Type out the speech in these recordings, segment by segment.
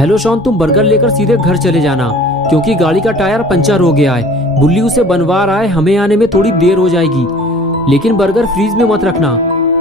Hello Shawn, तुम burger लेकर सीधे घर चले जाना क्योंकि गाड़ी का टायर पंचर हो गया है। बुल्ली उसे बनवा रहा है, हमें आने में थोड़ी देर हो जाएगी। लेकिन बर्गर फ्रीज में मत रखना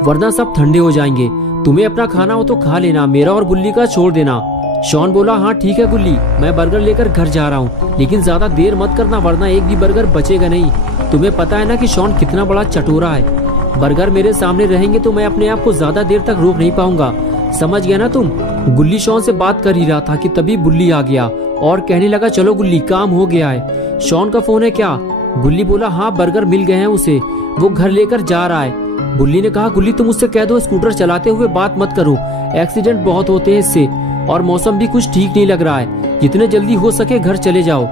वरना सब ठंडे हो जाएंगे। तुम्हें अपना खाना हो तो खा लेना, मेरा और बुल्ली का छोड़ देना। शॉन बोला हाँ ठीक है गुल्ली, मैं बर्गर लेकर घर जा रहा हूँ, लेकिन ज्यादा देर मत करना वरना एक भी बर्गर बचेगा नहीं। तुम्हें पता है ना कि शॉन कितना बड़ा चटोरा है। बर्गर मेरे सामने रहेंगे तो मैं अपने आप को ज्यादा देर तक रोक नहीं पाऊंगा, समझ गया ना तुम। गुल्ली शॉन से बात कर ही रहा था कि तभी बुल्ली आ गया और कहने लगा चलो गुल्ली काम हो गया है। शॉन का फोन है क्या? गुल्ली बोला हाँ बर्गर मिल गए हैं उसे, वो घर लेकर जा रहा है। बुल्ली ने कहा गुल्ली तुम उससे कह दो स्कूटर चलाते हुए बात मत करो, एक्सीडेंट बहुत होते हैं इससे, और मौसम भी कुछ ठीक नहीं लग रहा है, जितने जल्दी हो सके घर चले जाओ।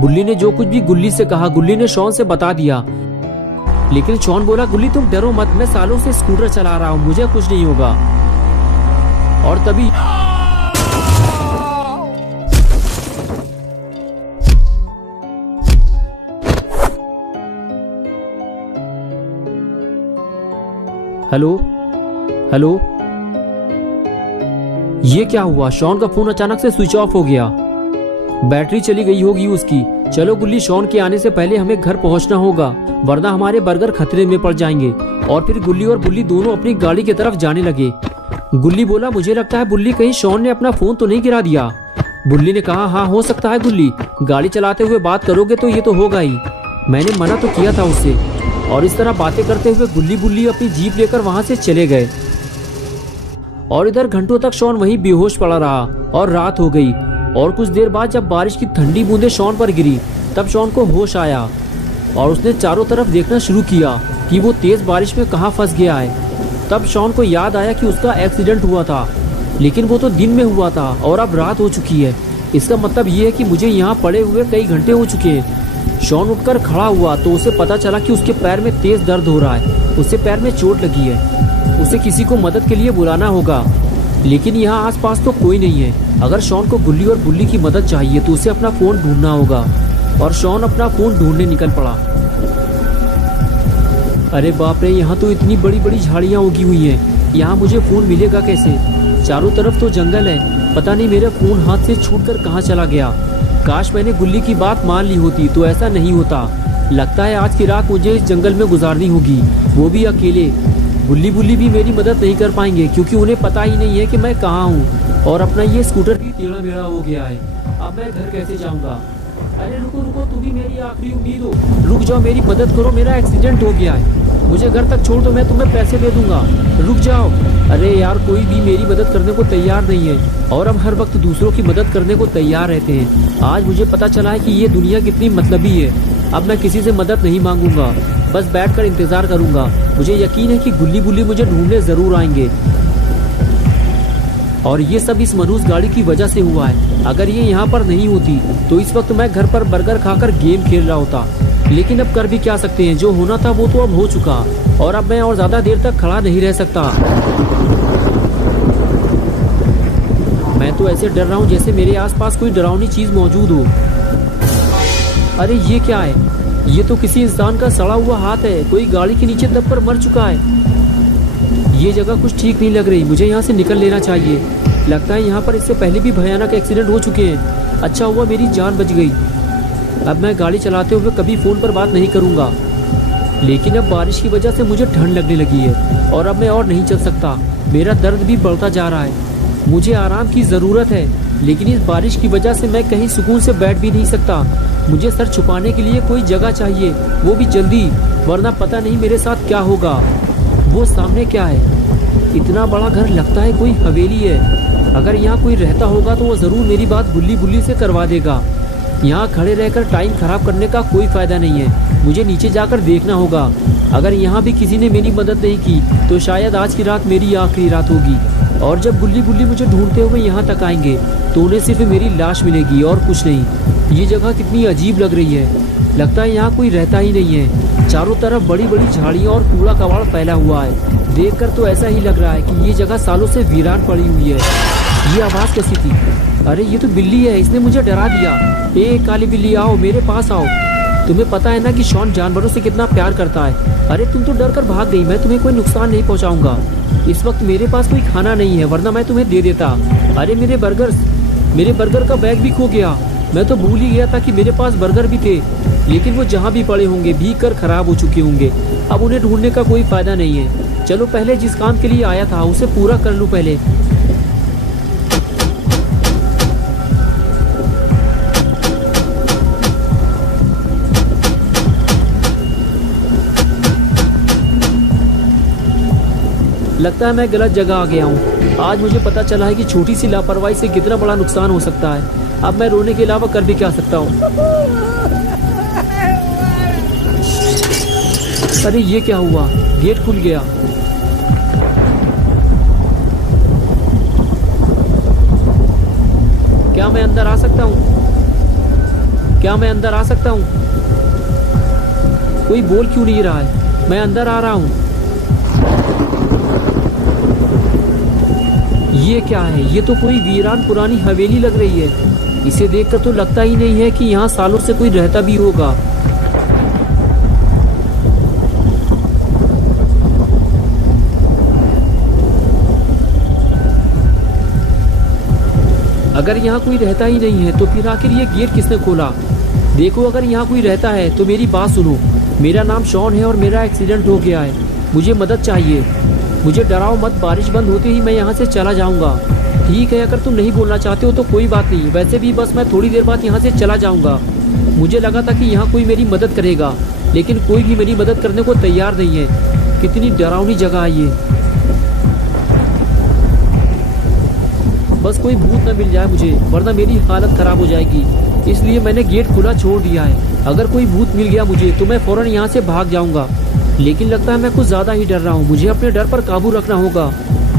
बुल्ली ने जो कुछ भी गुल्ली से कहा गुल्ली ने शॉन से बता दिया। लेकिन शॉन बोला गुल्ली तुम डरो मत, मैं सालों से स्कूटर चला रहा हूँ, मुझे कुछ नहीं होगा। और तभी हेलो हेलो, ये क्या हुआ? शॉन का फोन अचानक से स्विच ऑफ हो गया, बैटरी चली गई होगी उसकी। चलो गुल्ली शॉन के आने से पहले हमें घर पहुंचना होगा वरना हमारे बर्गर खतरे में पड़ जाएंगे। और फिर गुल्ली और बुल्ली दोनों अपनी गाड़ी की तरफ जाने लगे। गुल्ली बोला मुझे लगता है बुल्ली कहीं शॉन ने अपना फोन तो नहीं गिरा दिया। बुल्ली ने कहा हाँ हो सकता है गुल्ली, गाड़ी चलाते हुए बात करोगे तो ये तो होगा ही, मैंने मना तो किया था उससे। और इस तरह बातें करते हुए गुल्ली बुल्ली अपनी जीप लेकर वहां से चले गए। और इधर घंटों तक शॉन वहीं बेहोश पड़ा रहा और रात हो गई। और कुछ देर बाद जब बारिश की ठंडी बूंदें शॉन पर गिरी तब शॉन को होश आया और उसने चारों तरफ देखना शुरू किया कि वो तेज बारिश में कहाँ फंस गया है। तब शॉन को याद आया कि उसका एक्सीडेंट हुआ था, लेकिन वो तो दिन में हुआ था और अब रात हो चुकी है। इसका मतलब ये है कि मुझे यहाँ पड़े हुए कई घंटे हो चुके हैं। शॉन उठकर खड़ा हुआ तो उसे पता चला कि उसके पैर में तेज दर्द हो रहा है, उससे पैर में चोट लगी है, उसे किसी को मदद के लिए बुलाना होगा। लेकिन यहाँ आसपास तो कोई नहीं है। अगर शॉन को गुल्ली और बुल्ली की मदद चाहिए तो उसे अपना फोन ढूंढना होगा। और शॉन अपना फोन ढूंढने निकल पड़ा। अरे बाप रे, यहाँ तो इतनी बड़ी बड़ी झाड़ियाँ उगी हुई हैं, यहाँ मुझे फोन मिलेगा कैसे? चारों तरफ तो जंगल है, पता नहीं मेरा फोन हाथ से छूटकर कहाँ चला गया। काश मैंने गुल्ली की बात मान ली होती तो ऐसा नहीं होता। लगता है आज की रात मुझे इस जंगल में गुजारनी होगी, वो भी अकेले। गुल्ली बुल्ली भी मेरी मदद नहीं कर पाएंगे क्योंकि उन्हें पता ही नहीं है कि मैं कहाँ हूँ। और अपना ये स्कूटर भी टेढ़ा मेढ़ा हो गया है, अब मैं घर कैसे जाऊँगा? अरे रुको रुको, तुम ही मेरी आखिरी उम्मीद हो, रुक जाओ, मेरी मदद करो, मेरा एक्सीडेंट हो गया है, मुझे घर तक छोड़ दो, मैं तुम्हें पैसे दे दूंगा, रुक जाओ। अरे यार कोई भी मेरी मदद करने को तैयार नहीं है और हम हर वक्त दूसरों की मदद करने को तैयार रहते हैं। आज मुझे पता चला है कि ये दुनिया कितनी मतलबी है। अब मैं किसी से मदद नहीं मांगूंगा, बस बैठकर इंतजार करूंगा। मुझे यकीन है कि गुल्ली बुल्ली मुझे ढूंढने जरूर आएंगे और ये सब इस मनुष्य गाड़ी की वजह से हुआ है। अगर ये यहाँ पर नहीं होती तो इस वक्त मैं घर पर बर्गर खाकर गेम खेल रहा होता। लेकिन अब कर भी क्या सकते हैं, जो होना था वो तो अब हो चुका और अब मैं और ज्यादा देर तक खड़ा नहीं रह सकता। मैं तो ऐसे डर रहा हूँ जैसे मेरे आसपास कोई डरावनी चीज मौजूद हो। अरे ये क्या है? ये तो किसी इंसान का सड़ा हुआ हाथ है, कोई गाड़ी के नीचे दबकर मर चुका है। ये जगह कुछ ठीक नहीं लग रही, मुझे यहाँ से निकल लेना चाहिए। लगता है यहाँ पर इससे पहले भी भयानक एक्सीडेंट हो चुके हैं। अच्छा हुआ मेरी जान बच गई। अब मैं गाड़ी चलाते हुए कभी फ़ोन पर बात नहीं करूँगा। लेकिन अब बारिश की वजह से मुझे ठंड लगने लगी है और अब मैं और नहीं चल सकता। मेरा दर्द भी बढ़ता जा रहा है, मुझे आराम की ज़रूरत है। लेकिन इस बारिश की वजह से मैं कहीं सुकून से बैठ भी नहीं सकता। मुझे सर छुपाने के लिए कोई जगह चाहिए, वो भी जल्दी, वरना पता नहीं मेरे साथ क्या होगा। वो सामने क्या है? इतना बड़ा घर, लगता है कोई हवेली है। अगर यहाँ कोई रहता होगा तो वो ज़रूर मेरी बात गुल्ली बुल्ली से करवा देगा। यहाँ खड़े रहकर टाइम खराब करने का कोई फ़ायदा नहीं है, मुझे नीचे जाकर देखना होगा। अगर यहाँ भी किसी ने मेरी मदद नहीं की तो शायद आज की रात मेरी आखिरी रात होगी। और जब गुल्ली बुल्ली मुझे ढूंढते हुए यहाँ तक आएंगे तो उन्हें सिर्फ मेरी लाश मिलेगी और कुछ नहीं। ये जगह कितनी अजीब लग रही है, लगता है यहाँ कोई रहता ही नहीं है। चारों तरफ बड़ी बड़ी झाड़ियाँ और कूड़ा कबाड़ फैला हुआ है। देखकर तो ऐसा ही लग रहा है कि ये जगह सालों से वीरान पड़ी हुई है। ये आवाज़ कैसी थी? अरे ये तो बिल्ली है, इसने मुझे डरा दिया। ए काली बिल्ली आओ, मेरे पास आओ। तुम्हें पता है ना कि शॉन जानवरों से कितना प्यार करता है। अरे तुम तो डर कर भाग गई, मैं तुम्हें कोई नुकसान नहीं पहुंचाऊंगा। इस वक्त मेरे पास कोई खाना नहीं है, वरना मैं तुम्हें दे देता। अरे मेरे बर्गर्स, मेरे बर्गर का बैग भी खो गया। मैं तो भूल ही गया था कि मेरे पास बर्गर भी थे, लेकिन वो जहाँ भी पड़े होंगे भीग कर खराब हो चुके होंगे। अब उन्हें ढूंढने का कोई फायदा नहीं है। चलो पहले जिस काम के लिए आया था उसे पूरा कर लूँ पहले। लगता है मैं गलत जगह आ गया हूँ। आज मुझे पता चला है कि छोटी सी लापरवाही से कितना बड़ा नुकसान हो सकता है। अब मैं रोने के अलावा कर भी क्या सकता हूँ। अरे ये क्या हुआ, गेट खुल गया। क्या मैं अंदर आ सकता हूँ? क्या मैं अंदर आ सकता हूँ? कोई बोल क्यों नहीं रहा है? मैं अंदर आ रहा हूँ। ये क्या है? ये तो कोई वीरान पुरानी हवेली लग रही है। इसे देखकर तो लगता ही नहीं है कि यहाँ सालों से कोई रहता भी होगा। अगर यहाँ कोई रहता ही नहीं है तो फिर आखिर ये गेट किसने खोला? देखो, अगर यहाँ कोई रहता है तो मेरी बात सुनो। मेरा नाम शॉन है और मेरा एक्सीडेंट हो गया है। मुझे मदद चाहिए। मुझे डराओ मत, बारिश बंद होते ही मैं यहाँ से चला जाऊँगा। ठीक है, अगर तुम नहीं बोलना चाहते हो तो कोई बात नहीं। वैसे भी बस मैं थोड़ी देर बाद यहाँ से चला जाऊँगा। मुझे लगा था कि यहाँ कोई मेरी मदद करेगा, लेकिन कोई भी मेरी मदद करने को तैयार नहीं है। कितनी डरावनी जगह है ये। बस कोई भूत न मिल जाए मुझे, वरना मेरी हालत खराब हो जाएगी। इसलिए मैंने गेट खुला छोड़ दिया है। अगर कोई भूत मिल गया मुझे तो मैं फौरन यहाँ से भाग जाऊँगा। लेकिन लगता है मैं कुछ ज़्यादा ही डर रहा हूँ। मुझे अपने डर पर काबू रखना होगा,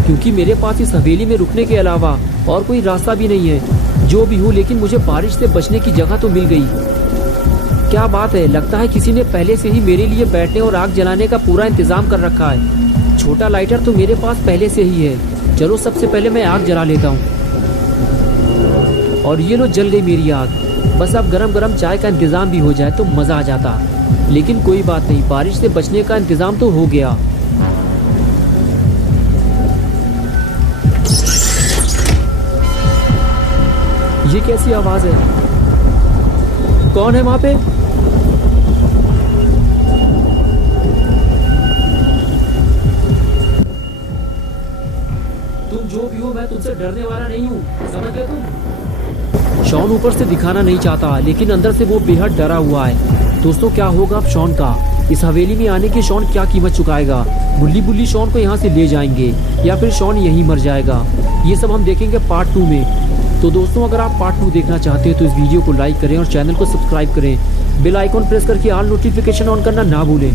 क्योंकि मेरे पास इस हवेली में रुकने के अलावा और कोई रास्ता भी नहीं है। जो भी हो, लेकिन मुझे बारिश से बचने की जगह तो मिल गई। क्या बात है, लगता है किसी ने पहले से ही मेरे लिए बैठने और आग जलाने का पूरा इंतजाम कर रखा है। छोटा लाइटर तो मेरे पास पहले से ही है। चलो सबसे पहले मैं आग जला लेता हूँ। और ये लो, जल गई मेरी आग। बस अब गरम गरम चाय का इंतजाम भी हो जाए तो मज़ा आ जाता। लेकिन कोई बात नहीं, बारिश से बचने का इंतजाम तो हो गया। ये कैसी आवाज है? कौन है वहां पे? तुम जो भी हो, मैं तुमसे डरने वाला नहीं हूँ, समझ गए तुम? शॉन ऊपर से दिखाना नहीं चाहता, लेकिन अंदर से वो बेहद डरा हुआ है। दोस्तों, क्या होगा अब शॉन का? इस हवेली में आने की शॉन क्या कीमत चुकाएगा? बुल्ली बुल्ली शॉन को यहाँ से ले जाएंगे या फिर शॉन यहीं मर जाएगा? ये सब हम देखेंगे पार्ट 2 में। तो दोस्तों, अगर आप पार्ट 2 देखना चाहते हैं तो इस वीडियो को लाइक करें और चैनल को सब्सक्राइब करें। बेल आइकॉन प्रेस करके ऑल नोटिफिकेशन ऑन करना ना भूलें।